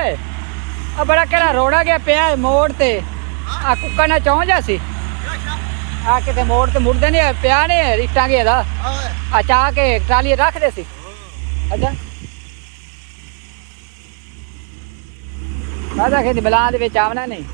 ਓਏ ਆ ਬੜਾ ਕਿਹੜਾ ਰੋੜਾ ਗਿਆ ਪਿਆ ਮੋੜ ਤੇ ਆ ਕੁੱਕਾ ਨਾ ਚੌਂ ਜਾ ਸੀ ਆ ਕਿਤੇ ਮੋੜ ਤੇ ਮੁੜਦੇ ਨਹੀਂ ਪਿਆ ਨੇ ਰੀਟਾਂ ਗਿਆ ਦਾ ਆ ਚਾਹ ਕੇ ਟਰਾਲੀ ਰੱਖਦੇ ਸੀ ਅੱਛਾ ਮੈਂ ਤਾਂ ਕਹਿੰਦੀ ਬਲਾਂ ਦੇ ਵਿੱਚ ਆਵਣਾ ਨਹੀਂ